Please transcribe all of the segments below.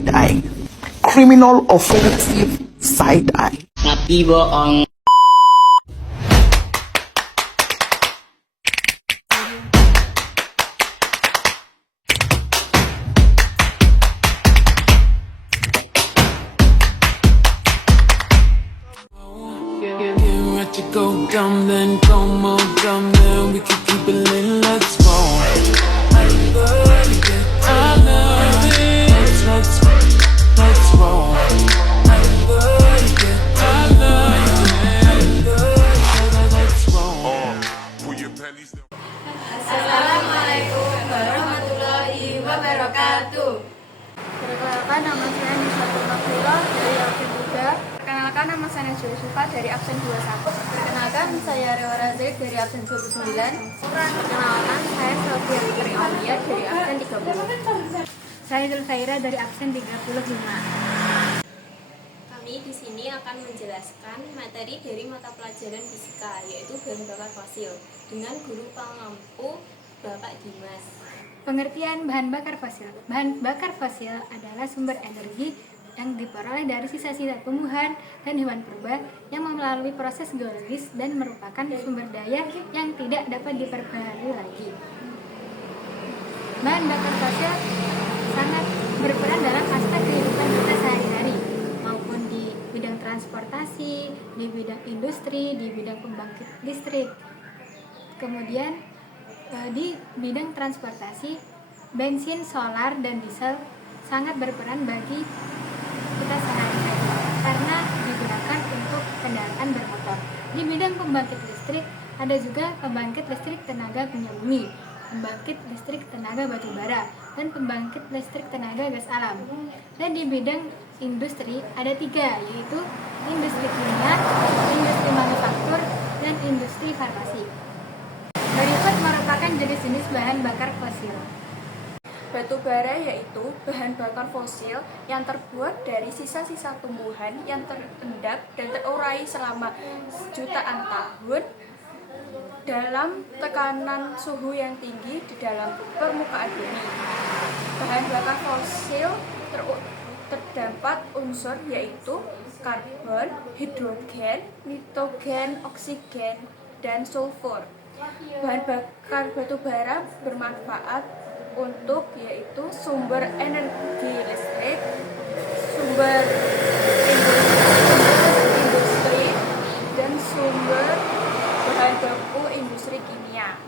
side eye. Criminal offensive side eye. Tapi bohong. To go dumb, then go more dumb, then we can keep it lit, let's go. I love it, I love it, let's roll. I love it, I love it, let's roll. Pull your panties down. Assalamualaikum warahmatullahi wabarakatuh. Perkenalkan, nama saya Niswatul Makfirah dari absen 3. Perkenalkan, nama saya Najwa Sufa dari absen 21. Perkenalkan, saya Rewa Razik dari absen 29. Perkenalkan, saya Sofia Fitri Aulia dari absen 30. Saya Zulfaira dari absen 35. Kami di sini akan menjelaskan materi dari mata pelajaran fisika, yaitu bahan bakar fosil, dengan guru pengampu Bapak Dimas. Pengertian bahan bakar fosil. Bahan bakar fosil adalah sumber energi yang diperoleh dari sisa-sisa tumbuhan dan hewan purba yang melalui proses geologis dan merupakan sumber daya yang tidak dapat diperbarui lagi. Bahan bakar fosil sangat berperan dalam aspek kehidupan kita sehari-hari, maupun di bidang transportasi, di bidang industri, di bidang pembangkit listrik. Kemudian di bidang transportasi, bensin, solar, dan diesel sangat berperan bagi kita sehari-hari karena digunakan untuk kendaraan bermotor. Di bidang pembangkit listrik, ada juga pembangkit listrik tenaga minyak bumi, pembangkit listrik tenaga batu bara, dan pembangkit listrik tenaga gas alam. Dan di bidang industri ada 3, yaitu industri kimia, industri manufaktur, dan industri farmasi. Berikut merupakan jenis-jenis bahan bakar fosil. Batu bara yaitu bahan bakar fosil yang terbuat dari sisa-sisa tumbuhan yang terendap dan terurai selama jutaan tahun dalam tekanan suhu yang tinggi di dalam permukaan bumi. Bahan bakar fosil terdapat unsur yaitu karbon, hidrogen, nitrogen, oksigen, dan sulfur. Bahan bakar batu bara bermanfaat untuk yaitu sumber energi listrik, sumber industri, dan sumber bahan baku industri kimia.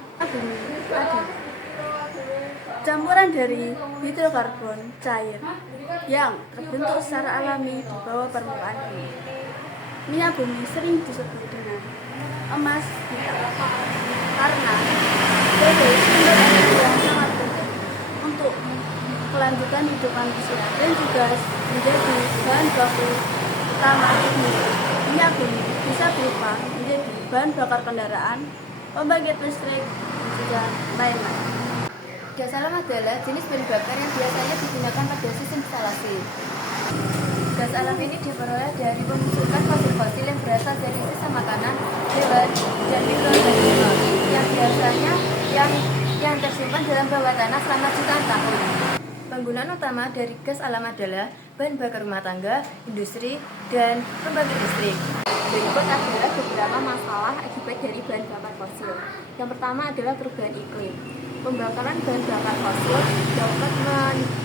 Campuran dari hidrokarbon cair yang terbentuk secara alami di bawah permukaan bumi. Minyak bumi sering disebut dengan emas hitam karena sebagai sumber energi yang sangat penting untuk kelanjutan hidup manusia dan juga menjadi bahan baku utama bumi. Minyak bumi bisa berupa menjadi bahan bakar kendaraan, pembangkit listrik, dan juga lain-lain. Gas alam adalah jenis bahan bakar yang biasanya digunakan pada sistem instalasi. Gas alam ini diperoleh dari pembusukan fosil-fosil yang berasal dari sisa makanan, hewan, dan mikroorganisme yang biasanya yang tersimpan dalam bawah tanah selama jutaan tahun. Penggunaan utama dari gas alam adalah bahan bakar rumah tangga, industri, dan pembangkit listrik. Berikut adalah beberapa masalah akibat dari bahan bakar fosil. Yang pertama adalah perubahan iklim. Pembakaran bahan bakar fosil dapat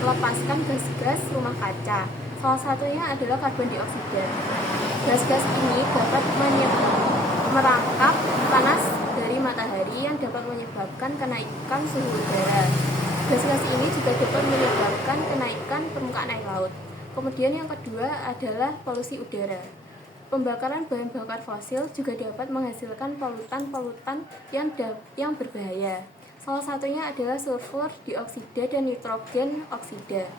melepaskan gas-gas rumah kaca. Salah satunya adalah karbon dioksida. Gas-gas ini dapat merangkap panas dari matahari yang dapat menyebabkan kenaikan suhu udara. Gas-gas ini juga dapat menyebabkan kenaikan permukaan air laut. Kemudian yang kedua adalah polusi udara. Pembakaran bahan bakar fosil juga dapat menghasilkan polutan-polutan yang berbahaya. Salah satunya adalah sulfur dioksida dan nitrogen oksida.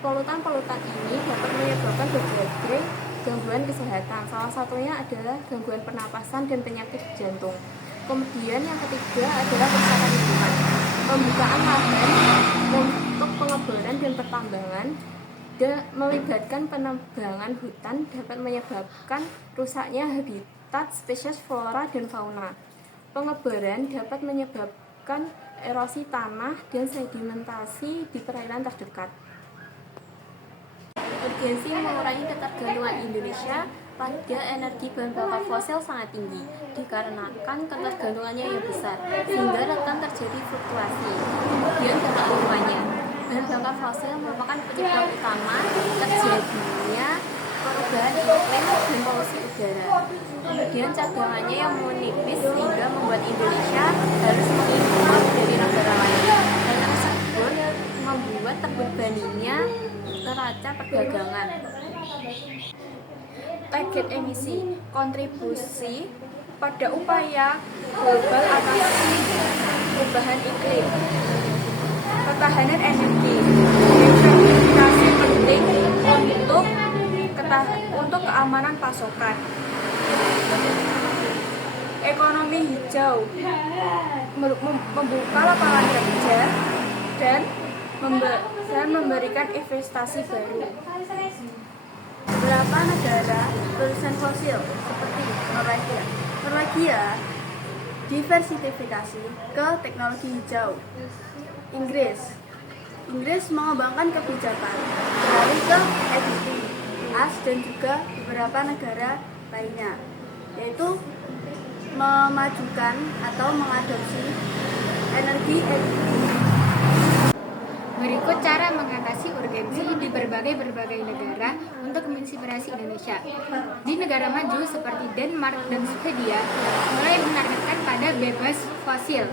Polutan-polutan ini dapat menyebabkan berbagai gangguan kesehatan. Salah satunya adalah gangguan pernapasan dan penyakit jantung. Kemudian yang ketiga adalah kerusakan lingkungan. Pembukaan lahan untuk pengeboran dan pertambangan melibatkan penebangan hutan dapat menyebabkan rusaknya habitat spesies flora dan fauna. Pengeboran dapat menyebabkan erosi tanah dan sedimentasi di perairan terdekat. urgensi mengurangi ketergantungan Indonesia pada energi bahan bakar fosil sangat tinggi dikarenakan ketergantungannya yang besar sehingga rentan terjadi fluktuasi. Kemudian dampak lingkungannya, bahan bakar fosil merupakan penyebab utama terjadinya perubahan iklim dan polusi udara. Kemudian cadangannya yang menipis sehingga membuat Indonesia harus mengimpor dari negara lain. Hal tersebut membuat terbebaninya neraca perdagangan. Target emisi, kontribusi pada upaya global atasi perubahan iklim, ketahanan energi, diversifikasi penting untuk keamanan pasokan, ekonomi hijau, membuka lapangan kerja dan memberikan investasi baru. Beberapa negara produsen fosil seperti Norwegia diversifikasi ke teknologi hijau. Inggris mengembangkan kebijakan beralih ke EBT, AS dan juga beberapa negara lainnya, yaitu memajukan atau mengadopsi energi EBT. Berikut cara mengatasi urgensi di berbagai negara untuk menginspirasi Indonesia. Di negara maju seperti Denmark dan Swedia mulai menargetkan pada bebas fosil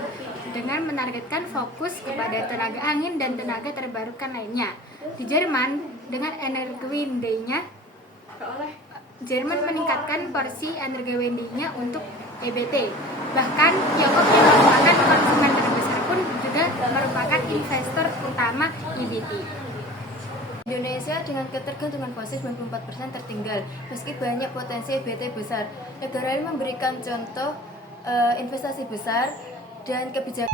dengan menargetkan fokus kepada tenaga angin dan tenaga terbarukan lainnya. Di Jerman dengan Energiewende-nya, Jerman meningkatkan porsi Energiewende-nya untuk EBT. Bahkan Tiongkok yang merupakan konsumen terbesar pun juga merupakan investor utama EBT. Indonesia dengan ketergantungan fosil 94% tertinggal, meski banyak potensi EBT besar. Negara ini memberikan contoh investasi besar dan kebijakan